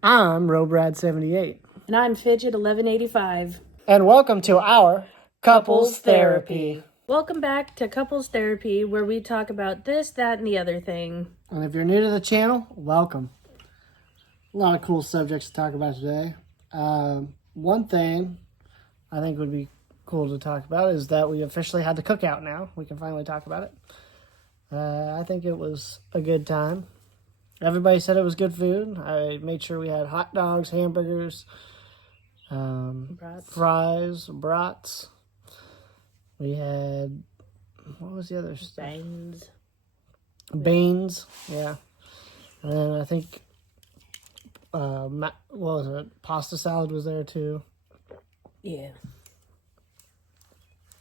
I'm Robrad78. And I'm Fidget 1185. And welcome to our Couples Therapy. Welcome back to Couples Therapy, where we talk about this, that, and the other thing. And if you're new to the channel, welcome. A lot of cool subjects to talk about today. One thing I think would be cool to talk about is that we officially had the cookout now. We can finally talk about it. I think it was a good time. Everybody said it was good food. I made sure we had hot dogs, hamburgers, fries, brats. We had, what was the other stuff? Beans, yeah. And then I think, what was it? Pasta salad was there too. Yeah.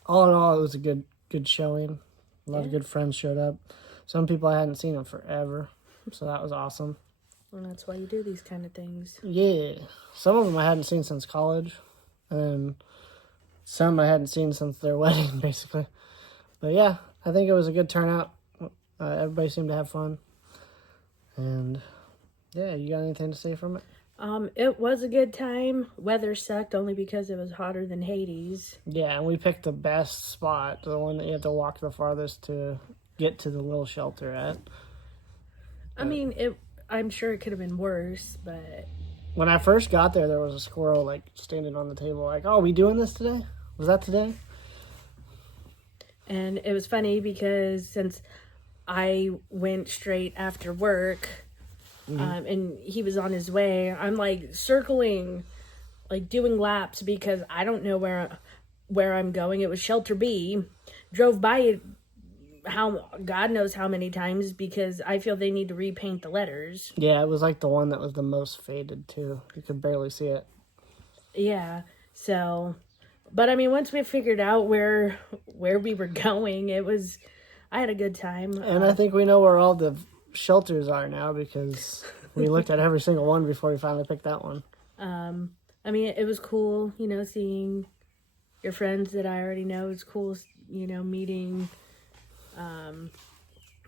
All in all, it was a good showing. A lot of good friends showed up. Some people I hadn't seen in forever, so that was awesome. Well, that's why you do these kind of things. Yeah. Some of them I hadn't seen since college, and some I hadn't seen since their wedding, basically. But yeah, I think it was a good turnout. Everybody seemed to have fun. And yeah, you got anything to say from it? It was a good time. Weather sucked only because it was hotter than Hades. Yeah, and we picked the best spot, the one that you have to walk the farthest to get to the little shelter at. I mean, I'm sure it could have been worse, but when I first got there, there was a squirrel like standing on the table, like, "Oh, are we doing this today? Was that today?" And it was funny because since I went straight after work, and he was on his way, I'm like circling, like doing laps because I don't know where I'm going. It was Shelter B. Drove by it God knows how many times because I feel they need to repaint the letters. Yeah, it was like the one that was the most faded too. You could barely see it. Yeah. So, but I mean, once we figured out where we were going, I had a good time. And I think we know where all the shelters are now because we looked at every single one before we finally picked that one. I mean, it was cool, seeing your friends that I already know. It's cool, meeting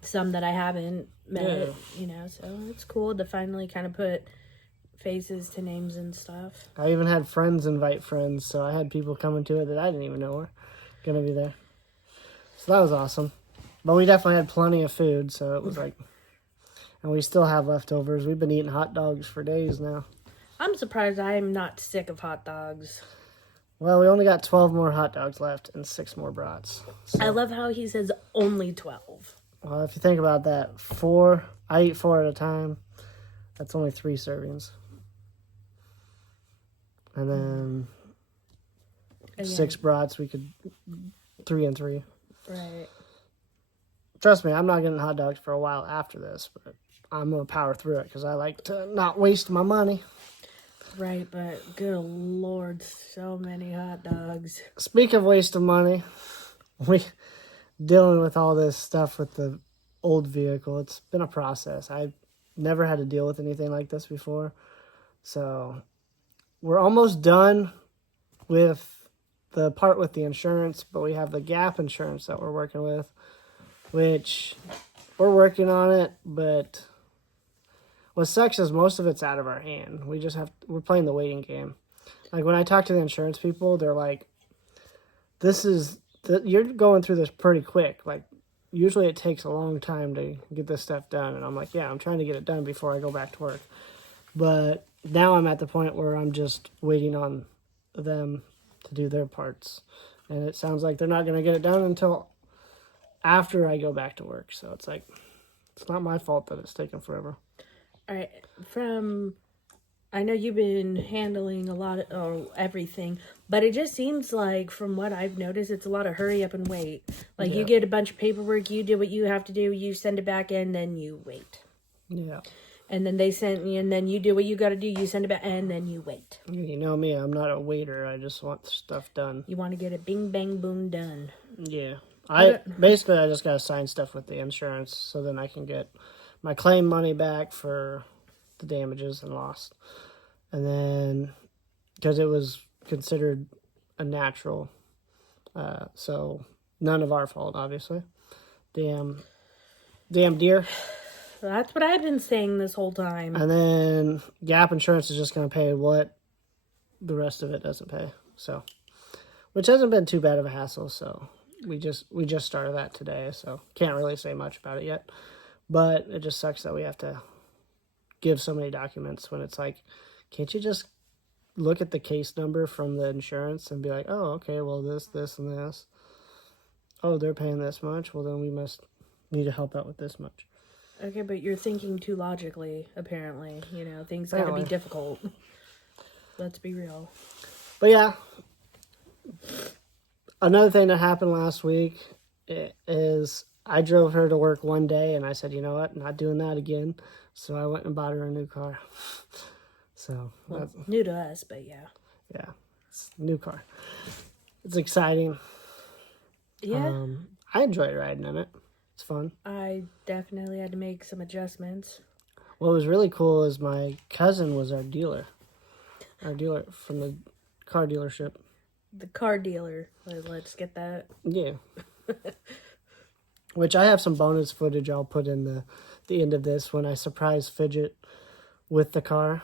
some that I haven't met, so it's cool to finally kind of put faces to names and stuff. I even had friends invite friends, so I had people coming to it that I didn't even know were going to be there. So that was awesome. But we definitely had plenty of food, so it was like, and we still have leftovers. We've been eating hot dogs for days now. I'm surprised I'm not sick of hot dogs. Well, we only got 12 more hot dogs left and 6 more brats. So. I love how he says only 12. Well, if you think about that, I eat 4 at a time. That's only 3 servings. And then 6 brats, we could 3 and 3. Right. Trust me, I'm not getting hot dogs for a while after this, but I'm going to power through it because I like to not waste my money. Right, but good Lord, so many hot dogs. Speak of waste of money, we dealing with all this stuff with the old vehicle. It's been a process. I've never had to deal with anything like this before. So we're almost done with the part with the insurance, but we have the gap insurance that we're working with, which we're working on it, but what sucks is most of it's out of our hand. We're playing the waiting game. Like when I talk to the insurance people, they're like, you're going through this pretty quick. Like usually it takes a long time to get this stuff done. And I'm like, yeah, I'm trying to get it done before I go back to work. But now I'm at the point where I'm just waiting on them to do their parts. And it sounds like they're not going to get it done until after I go back to work. So it's like, it's not my fault that it's taking forever. All right, I know you've been handling a lot of everything, but it just seems like from what I've noticed, it's a lot of hurry up and wait. Like you get a bunch of paperwork, you do what you have to do, you send it back in, then you wait. Yeah. And then they send you, and then you do what you got to do, you send it back, and then you wait. You know me, I'm not a waiter. I just want stuff done. You want to get it bing, bang, boom, done. Yeah. I just got to sign stuff with the insurance so then I can get my claim money back for the damages and loss. And then, because it was considered a natural, so none of our fault, obviously. Damn deer. That's what I've been saying this whole time. And then Gap Insurance is just going to pay what the rest of it doesn't pay. So, which hasn't been too bad of a hassle. So we just started that today. So can't really say much about it yet. But it just sucks that we have to give so many documents when it's like, can't you just look at the case number from the insurance and be like, oh, okay, well, this, and this. Oh, they're paying this much. Well, then we must need to help out with this much. Okay, but you're thinking too logically, apparently. You know, things gotta Apparently. be difficult. Let's be real. But yeah, another thing that happened last week is I drove her to work one day and I said, you know what, not doing that again. So I went and bought her a new car. So, Well, new to us, but yeah. Yeah, it's a new car. It's exciting. Yeah. I enjoyed riding in it. It's fun. I definitely had to make some adjustments. What was really cool is my cousin was our dealer. Our dealer from the car dealership. The car dealer. Let's get that. Yeah. Which I have some bonus footage I'll put in the end of this when I surprise Fidget with the car.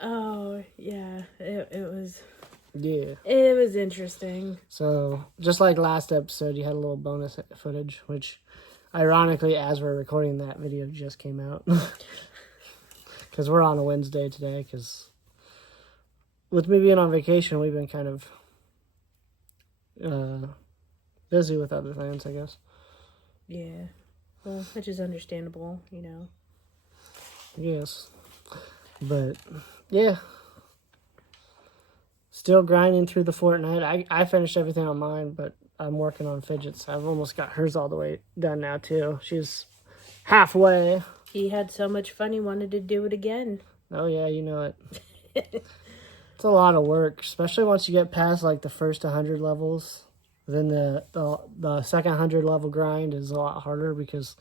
Oh, yeah. It was... Yeah. It was interesting. So, just like last episode, you had a little bonus footage, which, ironically, as we're recording that video, just came out. Because we're on a Wednesday today, because with me being on vacation, we've been kind of busy with other things, I guess. Yeah. Well, which is understandable, you know. Yes. But, yeah. Still grinding through the Fortnite. I finished everything on mine, but I'm working on Fidget's. I've almost got hers all the way done now, too. She's halfway. He had so much fun, he wanted to do it again. Oh, yeah, you know it. It's a lot of work, especially once you get past, like, the first 100 levels. Then the second 100 level grind is a lot harder because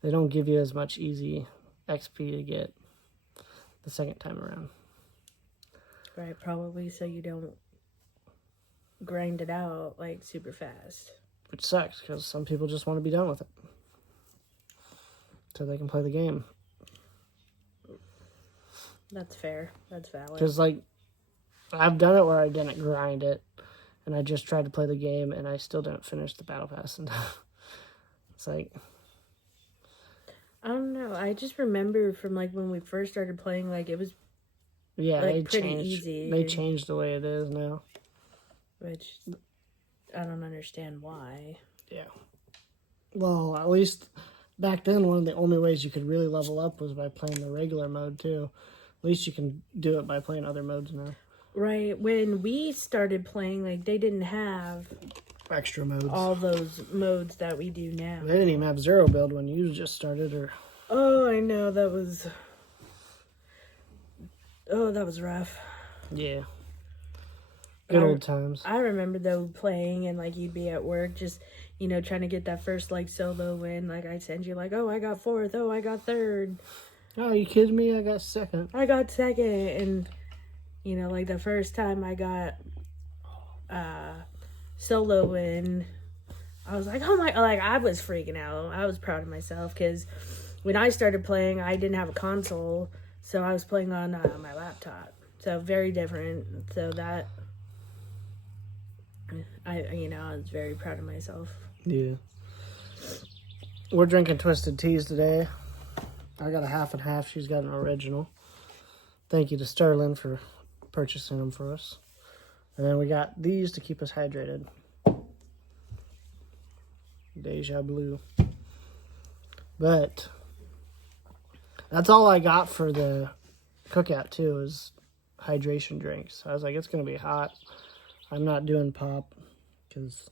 they don't give you as much easy XP to get the second time around. Right, probably so you don't grind it out, like, super fast. Which sucks, because some people just want to be done with it. So they can play the game. That's fair. That's valid. Because, like, I've done it where I didn't grind it, and I just tried to play the game, and I still didn't finish the battle pass. And it's like... I don't know. I just remember from, like, when we first started playing, like, it was... Yeah, like, they pretty changed. easy. They changed the way it is now. Which, I don't understand why. Yeah. Well, at least back then, one of the only ways you could really level up was by playing the regular mode, too. At least you can do it by playing other modes now. Right. When we started playing, like, they didn't have... Extra modes. all those modes that we do now. They didn't even have zero build when you just started, or... Oh, I know. That was... Oh, that was rough. Yeah. Good old times. I remember, though, playing and, like, you'd be at work just, you know, trying to get that first, like, solo win. Like, I'd send you, like, oh, I got fourth. Oh, I got third. Oh, are you kidding me? I got second. I got second. And, you know, like, the first time I got solo win, I was like, oh, my... Like, I was freaking out. I was proud of myself because when I started playing, I didn't have a console. So I was playing on my laptop. So very different. So that... I was very proud of myself. Yeah. We're drinking Twisted Teas today. I got a half and half. She's got an original. Thank you to Sterling for purchasing them for us. And then we got these to keep us hydrated. Deja Blue. But that's all I got for the cookout, too, is hydration drinks. I was like, it's going to be hot. I'm not doing pop. Because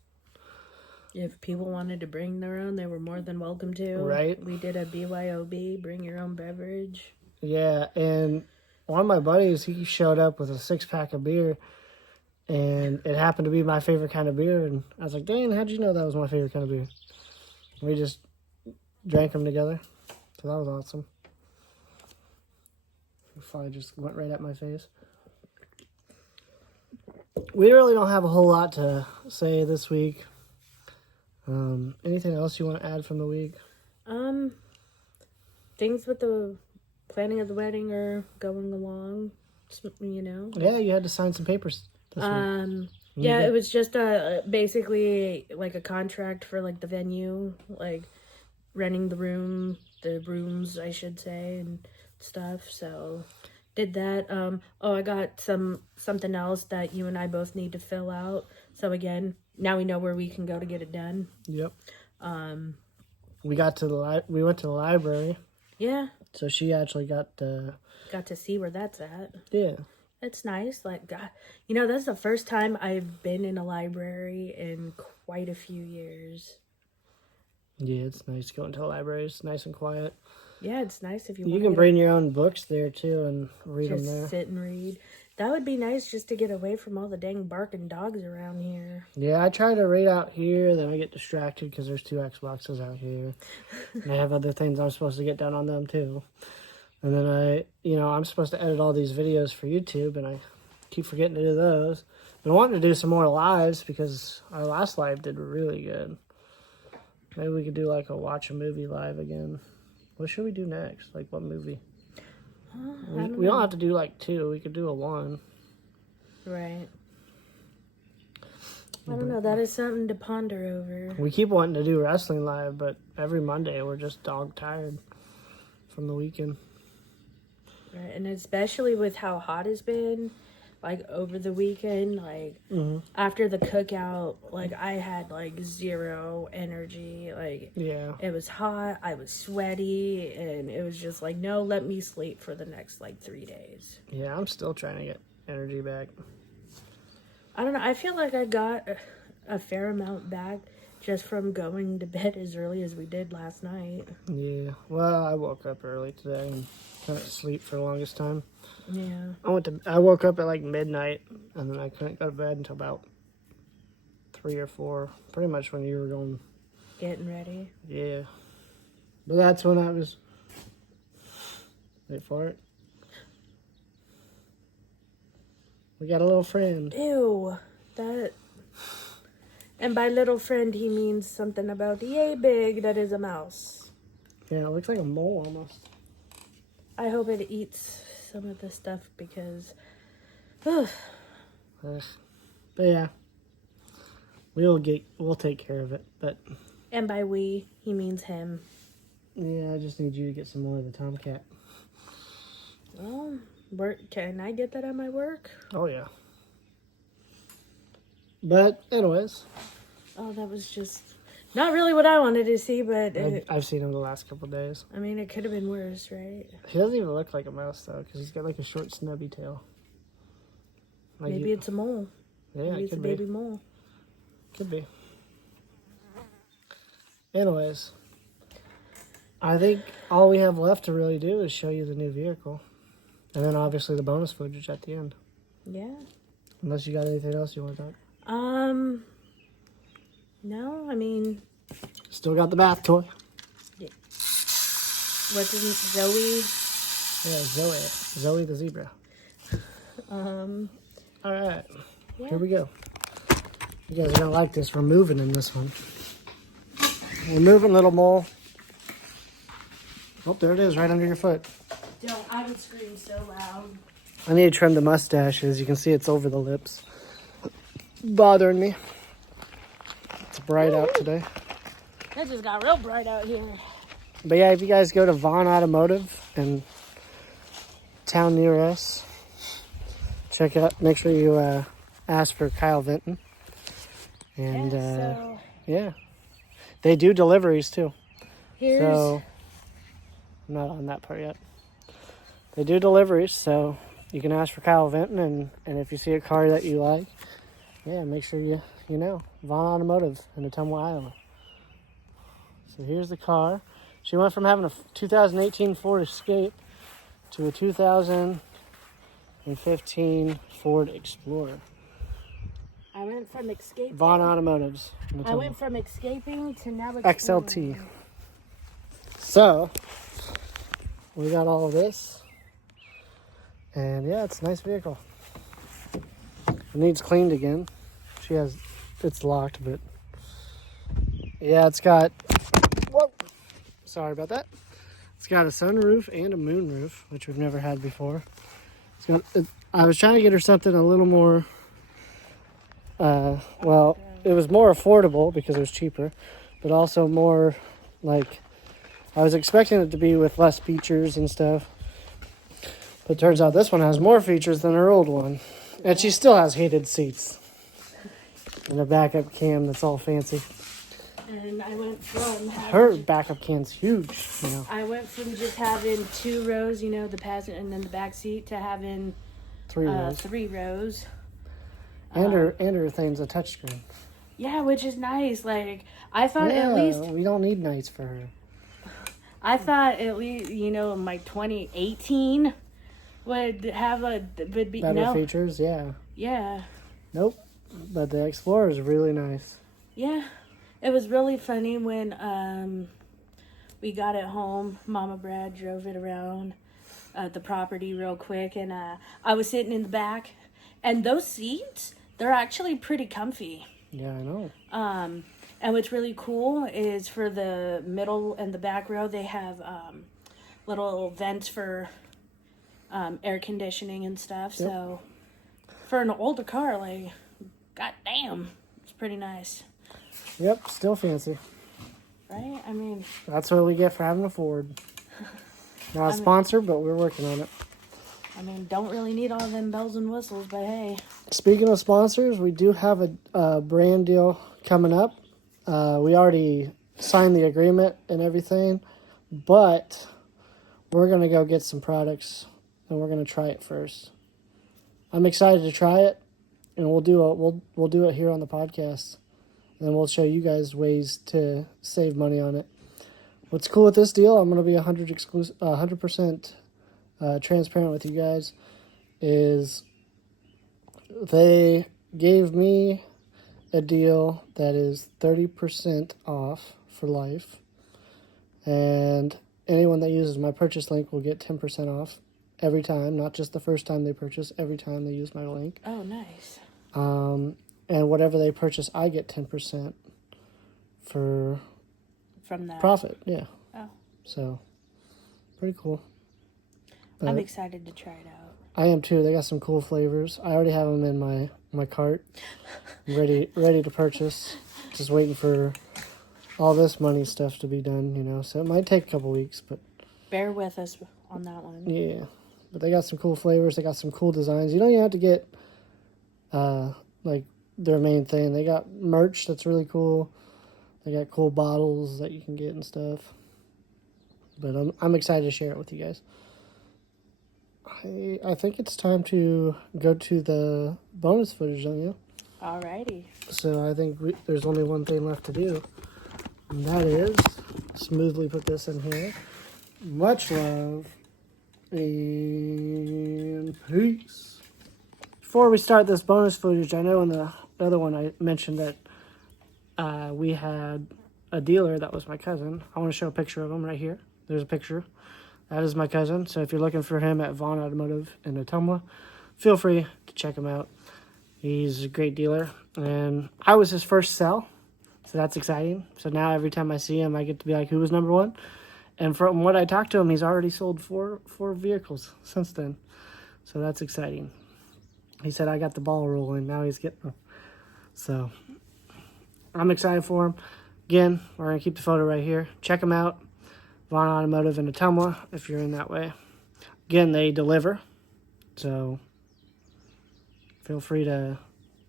if people wanted to bring their own, they were more than welcome to. Right. We did a BYOB, bring your own beverage. Yeah, and one of my buddies, he showed up with a 6-pack of beer, and it happened to be my favorite kind of beer, and I was like, Dan, how'd you know that was my favorite kind of beer? We just drank them together, so that was awesome. The fly just went right at my face. We really don't have a whole lot to say this week. Anything else you want to add from the week? things with the planning of the wedding are going along, you know. Yeah, you had to sign some papers this week. Yeah, it was just basically like a contract for like the venue, like renting the rooms, I should say, and stuff. So did that. I got something else that you and I both need to fill out. So again, now we know where we can go to get it done. Yep. We went to the library. Yeah. So she actually got to see where that's at. Yeah. It's nice. Like, God, you know, that's the first time I've been in a library in quite a few years. Yeah, it's nice going to a library. It's nice and quiet. Yeah, it's nice if you can bring your own books there, too, and read them there. Just sit and read. That would be nice just to get away from all the dang barking dogs around here. Yeah, I try to read out here, then I get distracted because there's 2 Xboxes out here. And I have other things I'm supposed to get done on them, too. And then I'm supposed to edit all these videos for YouTube, and I keep forgetting to do those. Been wanting to do some more lives because our last live did really good. Maybe we could do like a watch a movie live again. What should we do next? Like what movie? We don't have to do like 2. We could do a 1. Right. I don't know. That is something to ponder over. We keep wanting to do wrestling live, but every Monday we're just dog tired from the weekend. Right, and especially with how hot it's been, like over the weekend, like after the cookout, like I had like 0 energy. Like, yeah, it was hot, I was sweaty, and it was just like, no, let me sleep for the next like 3 days. Yeah, I'm still trying to get energy back. I don't know. I feel like I got a fair amount back just from going to bed as early as we did last night. Yeah, well, I woke up early today and couldn't sleep for the longest time. Yeah. I woke up at like midnight, and then I couldn't go to bed until about 3 or 4, pretty much when you were going. Getting ready. Yeah. But that's when I was. Wait for it. We got a little friend. Ew. That. And by little friend, he means something about yay big that is a mouse. Yeah, it looks like a mole almost. I hope it eats some of the stuff because... Ugh. But yeah. We'll take care of it, but... And by we, he means him. Yeah, I just need you to get some more of the Tomcat. Well, can I get that at my work? Oh, yeah. But, anyways. Oh, that was just not really what I wanted to see, but... I've seen him the last couple of days. I mean, it could have been worse, right? He doesn't even look like a mouse, though, because he's got like a short, snubby tail. Like Maybe it's a mole. Yeah, Maybe it's a baby mole. Could be. Anyways. I think all we have left to really do is show you the new vehicle. And then obviously the bonus footage at the end. Yeah. Unless you got anything else you want to talk. No, I mean... Still got the bath toy. Yeah. What is Zoe? Yeah, Zoe the zebra. Alright. Yeah. Here we go. You guys are going to like this. We're moving in this one. We're moving, little mole. Oh, there it is, right under your foot. I would scream so loud. I need to trim the mustaches. You can see it's over the lips. Bothering me. It's bright out today. It just got real bright out here. But yeah, if you guys go to Vaughn Automotive in town near us, check out, make sure you ask for Kyle Vinton. And yeah, they do deliveries too. So I'm not on that part yet. They do deliveries, so you can ask for Kyle Vinton, and if you see a car that you like, yeah, make sure you know Vaughn Automotive in Ottumwa, Iowa. So here's the car. She went from having a 2018 Ford Escape to a 2015 Ford Explorer. I went from escaping. Vaughn Automotives. I went from escaping to now XLT. So we got all of this, and yeah, it's a nice vehicle. It needs cleaned again. It's locked, but yeah, it's got. Whoa, sorry about that. It's got a sunroof and a moonroof, which we've never had before. I was trying to get her something a little more, well, it was more affordable because it was cheaper, but also more, like, I was expecting it to be with less features and stuff. But it turns out this one has more features than her old one. And she still has heated seats. And a backup cam that's all fancy. And I went from Her backup cam's huge, you know. I went from just having 2 rows, you know, the passenger and then the back seat, to having 3 rows. 3 rows. And her thing's a touchscreen. Yeah, which is nice. Like, I thought at least we don't need nights for her. I thought at least, you know, in like 2018 would have would be better features, yeah. Yeah. Nope. But the Explorer is really nice. Yeah. It was really funny when we got it home. Mama Brad drove it around the property real quick, and I was sitting in the back, and those seats, they're actually pretty comfy. Yeah, I know. And what's really cool is for the middle and the back row, they have little vents for air conditioning and stuff. Yep. So for an older car, like, goddamn, it's pretty nice. Yep, still fancy. Right? I mean, that's what we get for having a Ford. Not a sponsor, but we're working on it. I mean, don't really need all them bells and whistles, but hey. Speaking of sponsors, we do have a brand deal coming up. We already signed the agreement and everything, but we're going to go get some products and we're going to try it first. I'm excited to try it, and we'll do it here on the podcast. And then we'll show you guys ways to save money on it. What's cool with this deal, I'm going to be 100% transparent with you guys, is they gave me a deal that is 30% off for life. And anyone that uses my purchase link will get 10% off every time, not just the first time they purchase, every time they use my link. Oh, nice. And whatever they purchase, I get 10% from that profit. Yeah. Oh. So, pretty cool. But I'm excited to try it out. I am too. They got some cool flavors. I already have them in my cart. I'm ready to purchase. Just waiting for all this money stuff to be done, you know. So it might take a couple weeks, but bear with us on that one. Yeah. But they got some cool flavors. They got some cool designs. You don't even have to get like their main thing. They got merch that's really cool. They got cool bottles that you can get and stuff. But I'm excited to share it with you guys. I think it's time to go to the bonus footage, don't you? Alrighty. So I think there's only one thing left to do. And that is smoothly put this in here. Much love and peace. Before we start this bonus footage, I know in the other one I mentioned that we had a dealer that was my cousin. I want to show a picture of him right here. There's a picture. That is my cousin. So if you're looking for him at Vaughn Automotive in Ottumwa, feel free to check him out. He's a great dealer. And I was his first sell. So that's exciting. So now every time I see him, I get to be like, who was number one? And from what I talked to him, he's already sold four vehicles since then. So that's exciting. He said, I got the ball rolling. Now he's getting them. So I'm excited for him. Again, we're going to keep the photo right here. Check him out. Vaughn Automotive in Ottumwa, if you're in that way. Again, they deliver. So feel free to,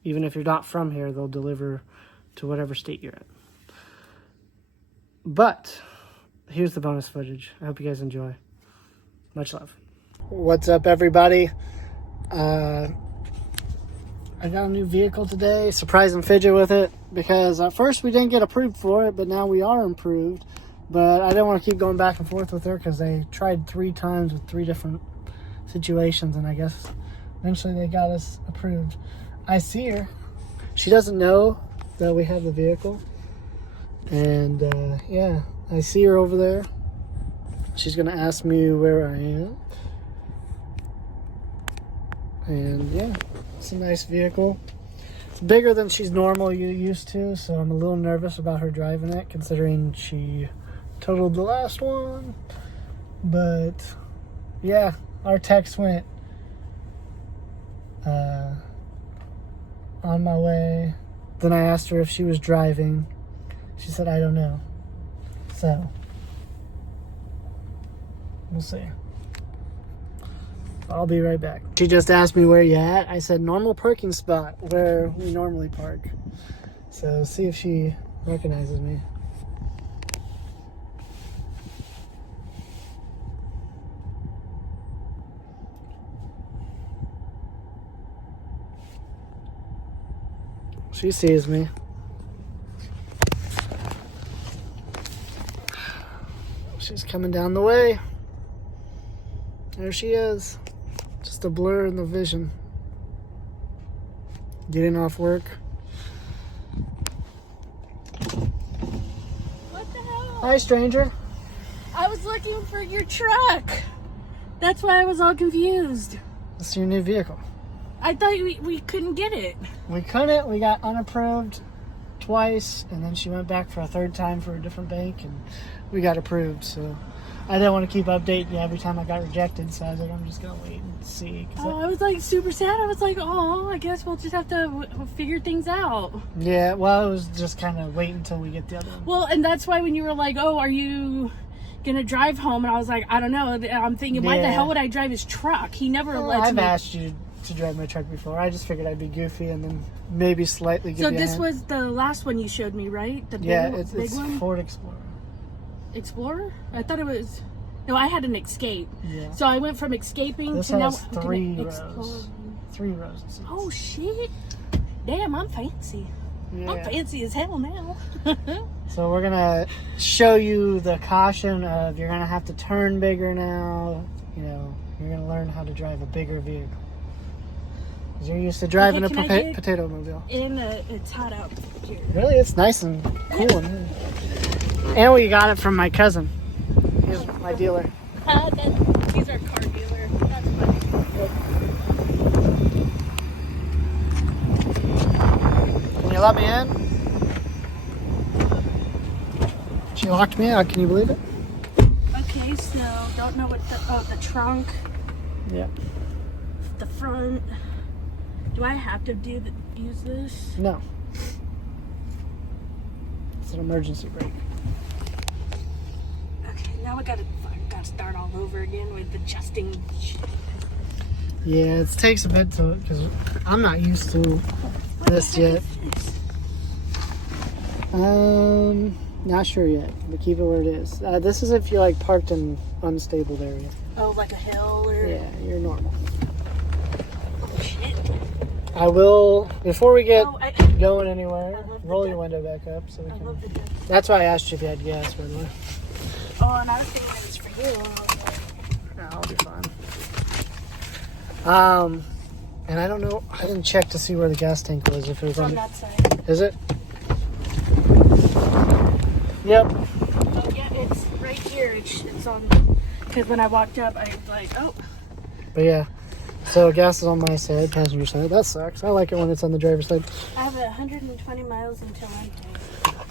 even if you're not from here, they'll deliver to whatever state you're in. But here's the bonus footage. I hope you guys enjoy. Much love. What's up, everybody? I got a new vehicle today. Surprising Fidget with it, because at first we didn't get approved for it, but now we are approved. But I didn't want to keep going back and forth with her because they tried 3 times with 3 different situations, and I guess eventually they got us approved. I see her. She doesn't know that we have the vehicle. And yeah, I see her over there. She's going to ask me where I am. And yeah, it's a nice vehicle. It's bigger than she's normally used to, so I'm a little nervous about her driving it, considering she totaled the last one. But yeah, our text went on my way. Then I asked her if she was driving. She said, I don't know. So we'll see. I'll be right back. She just asked me where you at. I said normal parking spot where we normally park. So see if she recognizes me. She sees me. She's coming down the way. There she is. Just a blur in the vision. Getting off work. What the hell? Hi, stranger. I was looking for your truck. That's why I was all confused. This is your new vehicle. I thought we couldn't get it. We couldn't. We got unapproved twice, and then she went back for a third time for a different bank, and we got approved. So I didn't want to keep updating you every time I got rejected, so I was like, I'm just going to wait and see. I was like super sad. I was like, oh, I guess we'll just have to figure things out. Yeah, well, it was just kind of wait until we get the other one. Well, and that's why when you were like, oh, are you going to drive home? And I was like, I don't know. I'm thinking, why the hell would I drive his truck? He never lets I've me. asked you to drive my truck before. I just figured I'd be goofy and then maybe slightly give you a So this hand. was the last one you showed me, right? The big, it's big one? Ford Explorer. Explorer? I thought it was... No, I had an Escape. Yeah. So I went from escaping This to now... has three rows. 3 rows. Of seats. Oh, shit. Damn, I'm fancy. Yeah. I'm fancy as hell now. So we're going to show you the caution of you're going to have to turn bigger now. You know, you're going to learn how to drive a bigger vehicle. Because you're used to driving Okay, a can I get potato mobile. And it's hot out here. Really? It's nice and cool in here. And we got it from my cousin. He's my dealer. He's our car dealer. That's funny. Can you let me in? She locked me out. Can you believe it? Okay, so don't know what the trunk, Yeah. the front. Do I have to use this? No. It's an emergency brake. Okay, now I gotta start all over again with adjusting. Yeah, it takes a bit to, because I'm not used to this yet. Not sure yet, but keep it where it is. This is if you're like parked in unstable area. Oh, like a hill or... Yeah, you're normal. Oh, shit. I will, before we get Oh, going anywhere, love the roll your depth. window back up so we I can. love the depth. That's why I asked you if you had gas, by the way. Oh, and I was thinking it was for you. Yeah, I'll be fine. And I don't know, I didn't check to see where the gas tank was, if it was On on. that side. Is it? Yep. Oh, yeah, it's right here. It's on... Because when I walked up, I was like, oh. But yeah, so gas is on my side, passenger side. That sucks. I like it when it's on the driver's side. I have 120 miles until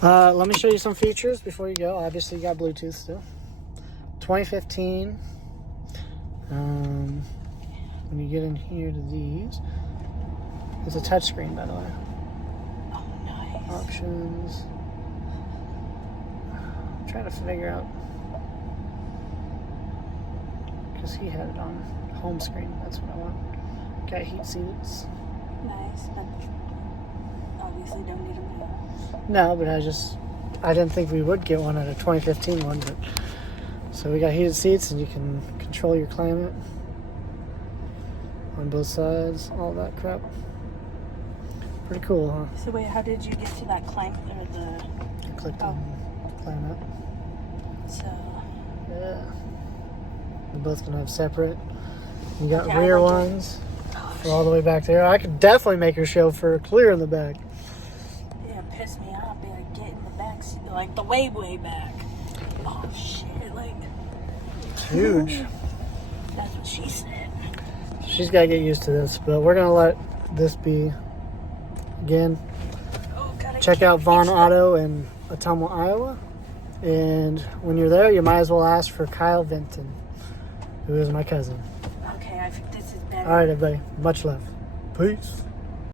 I'm Let me show you some features before you go. Obviously, you got Bluetooth still. 2015. When you get in here to these, it's a touchscreen, by the way. Oh, nice. Options. I'm trying to figure out, because he had it on home screen. That's what I want. Got heat seats. Nice. But obviously don't need them now. No, but I didn't think we would get one at a 2015 one. But so we got heated seats, and you can control your climate on both sides. All that crap. Pretty cool, huh? So wait, how did you get to that climb or the... I clicked Oh. on climate. So... Yeah. They're both gonna have separate. You got Okay, I rear like it. ones for all the way back there. I could definitely make her chauffeur clear in the back. Yeah, piss me off. Be like, get in the back seat, like the way back. Oh shit! Like It's huge. that's what she said. She's gotta get used to this, but we're gonna let this be. Again, Oh, gotta check out Vaughn Auto in Ottumwa, Iowa. And when you're there, you might as well ask for Kyle Vinton. who is my cousin. Okay, I think this is better. All right, everybody. Much love. Peace.